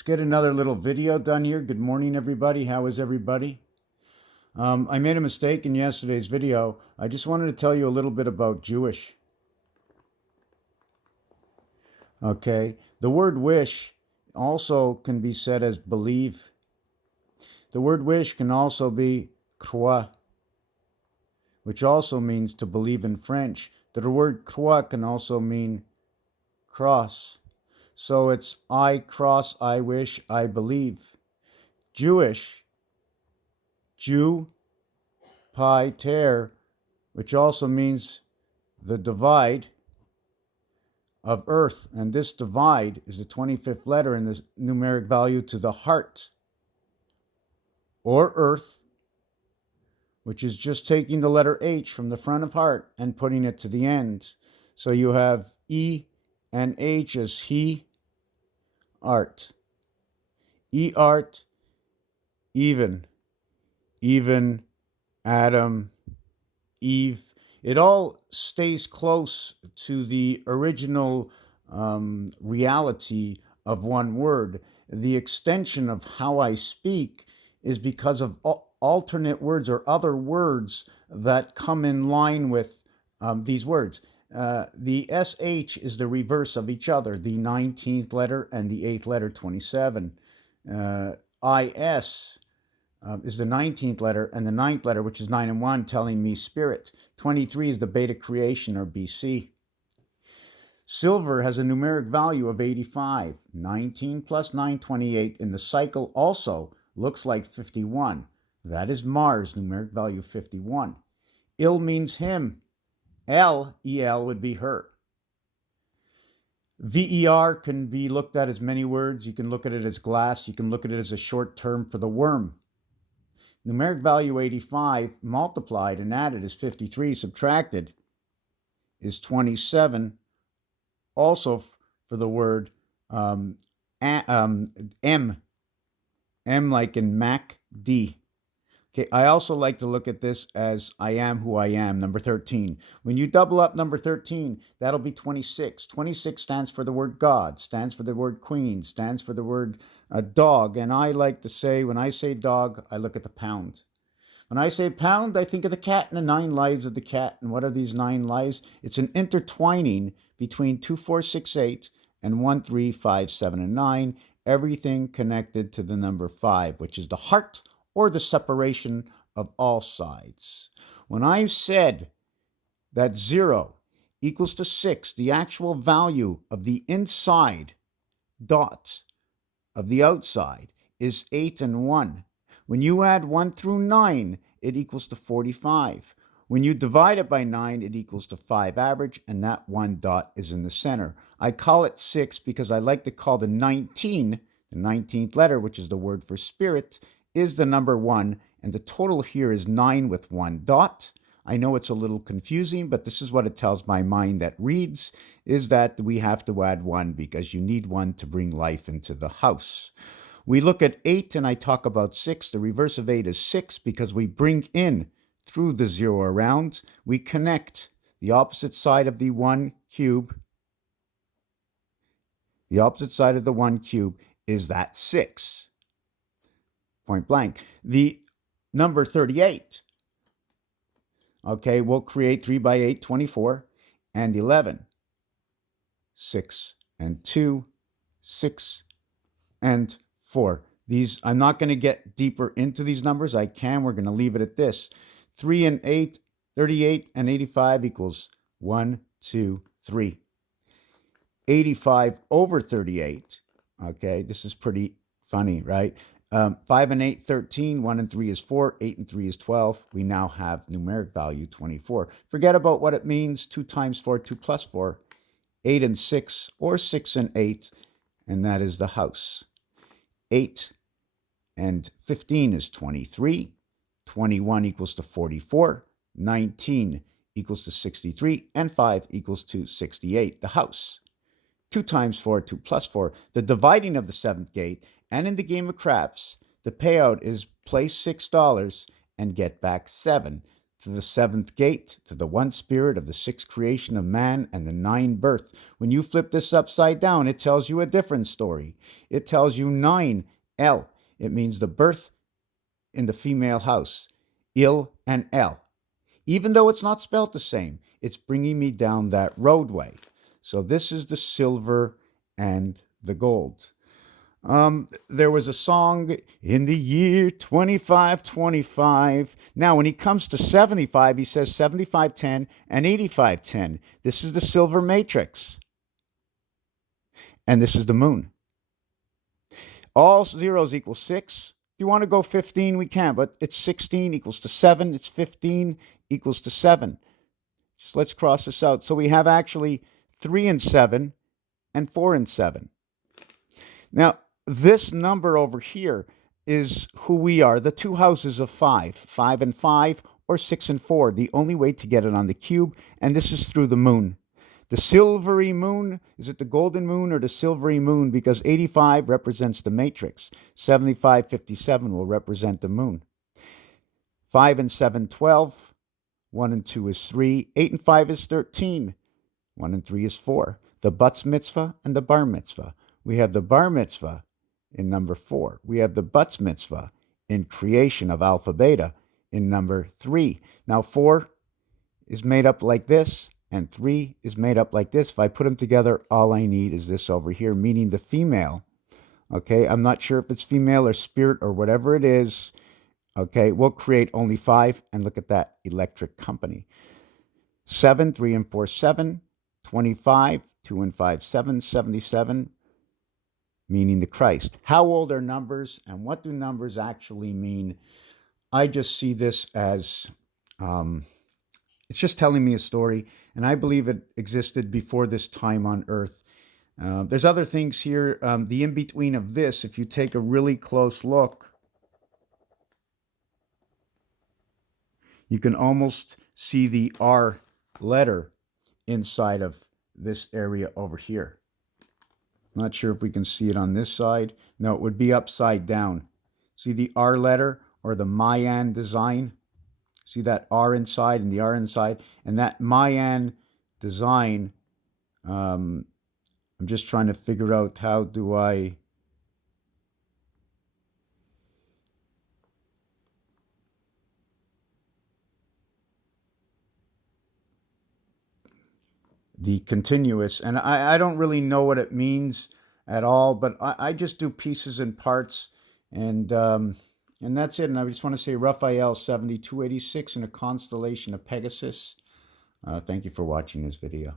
Let's get another little video done here. Good morning, everybody. How is everybody? I made a mistake in yesterday's video. I just wanted to tell you a little bit about Jewish. Okay. The word wish also can be said as believe. The word wish can also be croix, which also means to believe in French. The word croix can also mean cross. So it's I cross, I wish, I believe. Jewish, Jew, pi ter, which also means the divide of earth. And this divide is the 25th letter in the numeric value to the heart, or earth, which is just taking the letter H from the front of heart and putting it to the end. So you have E and H as he, art. E art, even Adam, Eve. It all stays close to the original reality of one word. The extension of how I speak is because of alternate words or other words that come in line with these words. The SH is the reverse of each other, the 19th letter and the 8th letter, 27. IS is the 19th letter, and the 9th letter, which is 9 and 1, telling me spirit. 23 is the beta creation, or BC. Silver has a numeric value of 85. 19 plus 9, 28. In the cycle also looks like 51. That is Mars, numeric value 51. Il means him. L, EL, would be her. VER can be looked at as many words. You can look at it as glass. You can look at it as a short term for the worm. Numeric value 85 multiplied and added is 53. Subtracted is 27. Also for the word M. M like in Mac, D. Okay, I also like to look at this as I am who I am, number 13. When you double up number 13, that'll be 26. 26 stands for the word God, stands for the word queen, stands for the word dog. And I like to say, when I say dog, I look at the pound. When I say pound, I think of the cat and the 9 lives of the cat. And what are these 9 lives? It's an intertwining between 2, 4, 6, 8 and 1, 3, 5, 7, and 9. Everything connected to the number 5, which is the heart or the separation of all sides. When I said that 0 equals to 6, the actual value of the inside dot of the outside is 8 and 1. When you add 1 through 9, it equals to 45. When you divide it by 9, it equals to 5 average, and that 1 dot is in the center. I call it 6 because I like to call the 19, the 19th letter, which is the word for spirit, is the number 1, and the total here is 9 with 1 dot. I know it's a little confusing, but this is what it tells my mind that reads, is that we have to add 1 because you need 1 to bring life into the house. We look at 8 and I talk about 6. The reverse of 8 is 6 because we bring in through the 0 around. We connect the opposite side of the 1 cube. The opposite side of the 1 cube is that 6. Point blank. The number 38, okay, we'll create 3 by 8, 24, and 11. 6 and 2, 6 and 4. These, I'm not going to get deeper into these numbers. I can. We're going to leave it at this. 3 and 8, 38 and 85 equals 1, 2, 3. 85 over 38. Okay, this is pretty funny, right? 5 and 8, 13. 1 and 3 is 4. 8 and 3 is 12. We now have numeric value 24. Forget about what it means. 2 times 4, 2 plus 4. 8 and 6, or 6 and 8, and that is the house. 8 and 15 is 23. 21 equals to 44. 19 equals to 63. And 5 equals to 68, the house. 2 times 4, 2 plus 4. The dividing of the 7th gate, and in the game of craps, the payout is place $6 and get back 7. to the seventh gate, to the one spirit of the sixth creation of man and the nine birth. When you flip this upside down, it tells you a different story. It tells you 9, El. It means the birth in the female house, Il and El. Even though it's not spelt the same, it's bringing me down that roadway. So this is the silver and the gold. There was a song in the year 2525. Now, when he comes to 75, he says 7510 and 8510. This is the silver matrix. And this is the moon. All zeros equal 6. If you want to go 15, we can, but it's 16 equals to 7. It's 15 equals to 7. So let's cross this out. So we have actually 3 and 7 and 4 and 7. Now, this number over here is who we are, the two houses of 5, 5 and 5, or 6 and 4, the only way to get it on the cube, and this is through the moon. The silvery moon, is it the golden moon or the silvery moon? Because 85 represents the matrix. 7557 will represent the moon. 5 and 7, 12. 1 and 2 is 3. 8 and 5 is 13. 1 and 3 is 4. The Bat's mitzvah and the bar mitzvah. We have the bar mitzvah in number 4. We have the Bat's mitzvah in creation of alpha beta in number 3. Now 4 is made up like this, and 3 is made up like this. If I put them together, all I need is this over here, meaning the female. Okay, I'm not sure if it's female or spirit or whatever it is. Okay, we'll create only 5, and look at that, electric company. 7, 3 and 4, 7. 25, 2 and 5, 7. 77, meaning the Christ. How old are numbers, and what do numbers actually mean? I just see this as, it's just telling me a story, and I believe it existed before this time on Earth. There's other things here. The in-between of this, if you take a really close look, you can almost see the R letter inside of this area over here. Not sure if we can see it on this side. No, it would be upside down. See the R letter or the Mayan design? See that R inside and the R inside? And that Mayan design, I'm just trying to figure out how do I... the continuous, and I don't really know what it means at all, but I just do pieces and parts, and that's it. And I just want to say Raphael 7286 in a constellation of Pegasus. Thank you for watching this video.